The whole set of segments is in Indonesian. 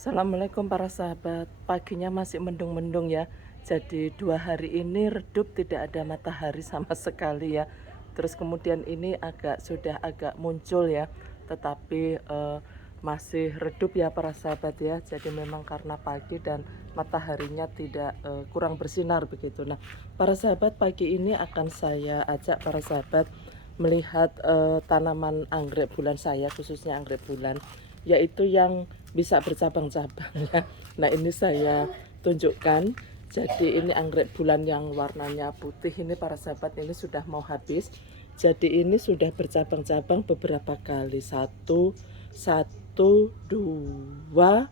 Assalamualaikum para sahabat. Paginya masih mendung-mendung ya. Jadi 2 hari ini redup, tidak ada matahari sama sekali ya. Terus kemudian ini sudah agak muncul ya. Tetapi masih redup ya para sahabat ya. Jadi memang karena pagi dan mataharinya tidak kurang bersinar begitu. Nah, para sahabat, pagi ini akan saya ajak para sahabat melihat tanaman anggrek bulan saya, khususnya anggrek bulan, yaitu yang bisa bercabang-cabang ya. Nah, ini saya tunjukkan. Jadi ini anggrek bulan yang warnanya putih ini para sahabat, ini sudah mau habis. Jadi ini sudah bercabang-cabang beberapa kali. Satu, dua,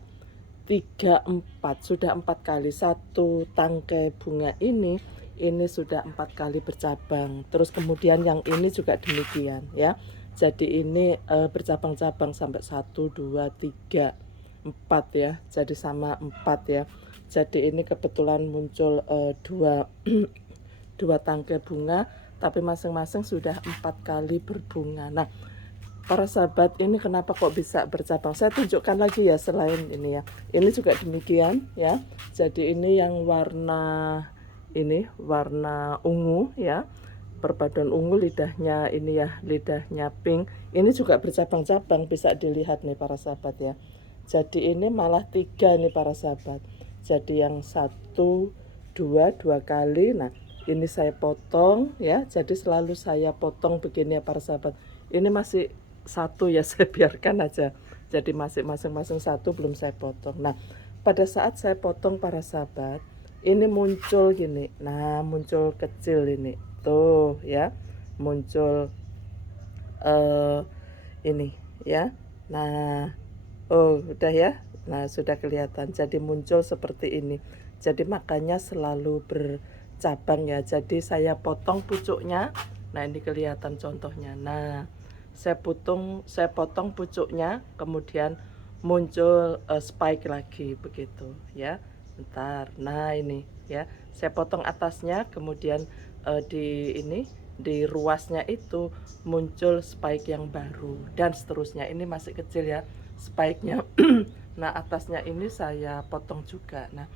tiga, empat. Sudah 4 kali. Satu tangkai bunga ini sudah 4 kali bercabang. Terus kemudian yang ini juga demikian ya. Jadi ini bercabang-cabang sampai 1, 2, 3, 4 ya. Jadi sama 4 ya. Jadi ini kebetulan muncul dua tangkai bunga, tapi masing-masing sudah 4 kali berbunga. Nah, para sahabat, ini kenapa kok bisa bercabang? Saya tunjukkan lagi ya selain ini ya. Ini juga demikian ya. Jadi ini yang warna ungu ya. Perpaduan ungu, lidahnya ini ya, lidahnya pink. Ini juga bercabang-cabang, bisa dilihat nih para sahabat ya. Jadi ini malah 3 nih para sahabat. Jadi yang dua kali. Nah, ini saya potong ya. Jadi selalu saya potong begini ya para sahabat. Ini masih satu ya, saya biarkan aja. Jadi masih masing-masing satu, belum saya potong. Nah, pada saat saya potong para sahabat, ini muncul gini. Nah, muncul kecil ini. Tuh ya. Muncul ini ya. Nah, oh udah ya. Nah, sudah kelihatan. Jadi muncul seperti ini. Jadi makanya selalu bercabang ya. Jadi saya potong pucuknya. Nah, ini kelihatan contohnya. Nah, saya potong pucuknya, kemudian muncul spike lagi begitu ya. Bentar. Nah, ini ya. Saya potong atasnya, kemudian di ruasnya itu muncul spike yang baru dan seterusnya. Ini masih kecil ya spike-nya. Nah, atasnya ini saya potong juga. Nah,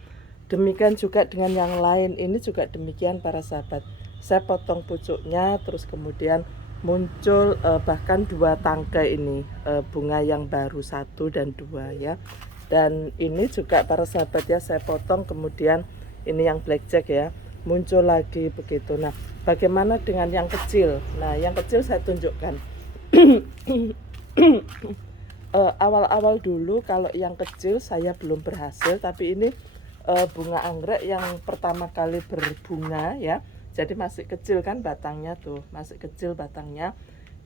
demikian juga dengan yang lain, ini juga demikian para sahabat. Saya potong pucuknya, terus kemudian muncul bahkan 2 tangkai ini bunga yang baru 1 dan 2 ya. Dan ini juga para sahabat ya, saya potong, kemudian ini yang blackjack ya, muncul lagi begitu. Nah, bagaimana dengan yang kecil? Nah, yang kecil saya tunjukkan. Awal-awal dulu kalau yang kecil saya belum berhasil, tapi ini bunga anggrek yang pertama kali berbunga ya. Jadi masih kecil kan batangnya tuh, masih kecil batangnya.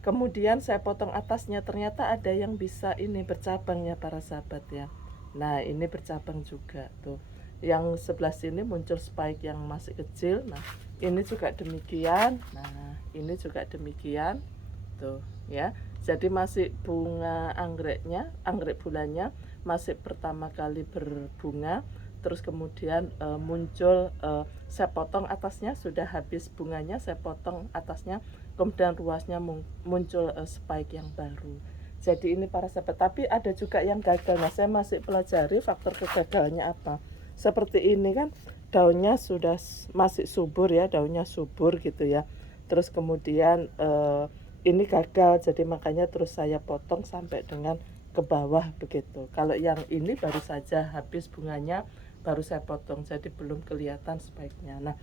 Kemudian saya potong atasnya, ternyata ada yang bisa ini bercabang ya para sahabat ya. Nah, ini bercabang juga tuh. Yang sebelah sini muncul spike yang masih kecil. Nah, ini juga demikian. Nah, ini juga demikian tuh ya. Jadi masih bunga anggreknya, anggrek bulannya masih pertama kali berbunga. Terus kemudian muncul, saya potong atasnya, sudah habis bunganya, saya potong atasnya, kemudian ruasnya muncul spike yang baru. Jadi ini para sahabat, tapi ada juga yang gagal. Nah, saya masih pelajari faktor kegagalannya apa. Seperti ini kan, daunnya sudah masih subur ya, daunnya subur gitu ya. Terus kemudian ini gagal, jadi makanya terus saya potong sampai dengan ke bawah begitu. Kalau yang ini baru saja habis bunganya, baru saya potong, jadi belum kelihatan spike-nya. Nah,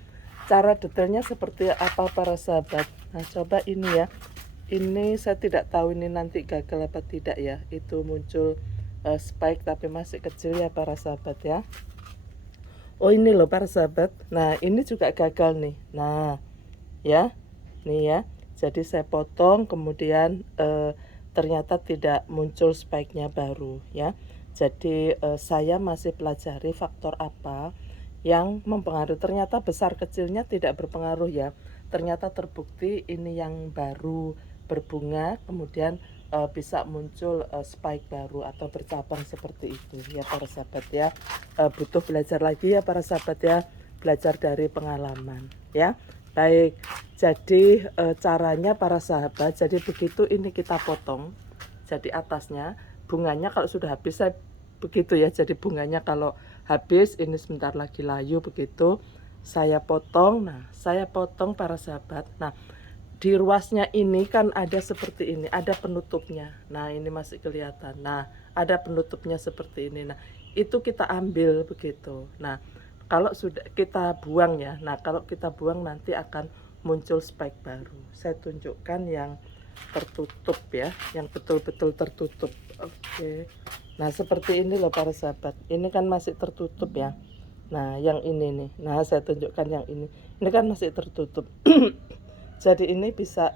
cara detailnya seperti apa para sahabat? Nah, coba ini ya. Ini saya tidak tahu ini nanti gagal apa tidak ya. Itu muncul spike tapi masih kecil ya para sahabat ya. Oh, ini loh para sahabat. Nah, ini juga gagal nih. Nah, ya. Nih ya. Jadi saya potong, kemudian ternyata tidak muncul spike-nya baru ya. Jadi saya masih pelajari faktor apa yang mempengaruhi. Ternyata besar kecilnya tidak berpengaruh ya. Ternyata terbukti ini yang baru berbunga, kemudian bisa muncul spike baru atau bercabang seperti itu ya para sahabat ya. Butuh belajar lagi ya para sahabat ya, belajar dari pengalaman ya. Baik, jadi caranya para sahabat, jadi begitu ini kita potong, jadi atasnya bunganya kalau sudah habis, saya begitu ya. Jadi bunganya kalau habis, ini sebentar lagi layu begitu, saya potong. Nah, saya potong para sahabat. Nah, di ruasnya ini kan ada seperti ini, ada penutupnya. Nah, ini masih kelihatan. Nah, ada penutupnya seperti ini. Nah, itu kita ambil begitu. Nah, kalau sudah kita buang ya. Nah, kalau kita buang nanti akan muncul spike baru. Saya tunjukkan yang tertutup ya, yang betul-betul tertutup. Oke. Nah, seperti ini loh para sahabat. Ini kan masih tertutup ya. Nah, yang ini nih. Nah, saya tunjukkan yang ini. Ini kan masih tertutup. Jadi ini bisa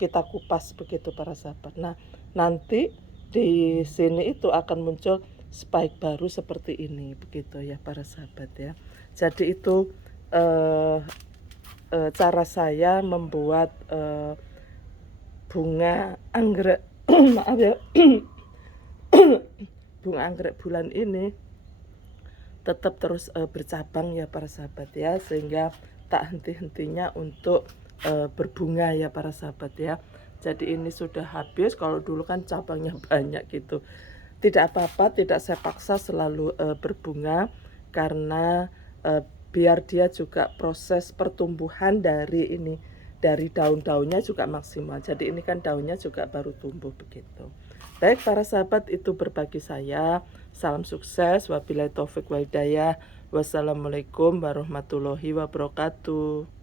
kita kupas begitu para sahabat. Nah, nanti di sini itu akan muncul spike baru seperti ini begitu ya para sahabat ya. Jadi itu cara saya membuat bunga anggrek maaf ya. Bunga anggrek bulan ini tetap terus bercabang ya para sahabat ya, sehingga tak henti-hentinya untuk berbunga ya para sahabat ya. Jadi ini sudah habis, kalau dulu kan cabangnya banyak gitu. Tidak apa-apa, tidak saya paksa selalu berbunga, karena biar dia juga proses pertumbuhan dari ini, dari daun-daunnya juga maksimal. Jadi ini kan daunnya juga baru tumbuh begitu. Baik para sahabat, itu berbagi saya. Salam sukses, wabillahi taufik wal hidayah. Wassalamualaikum warahmatullahi wabarakatuh.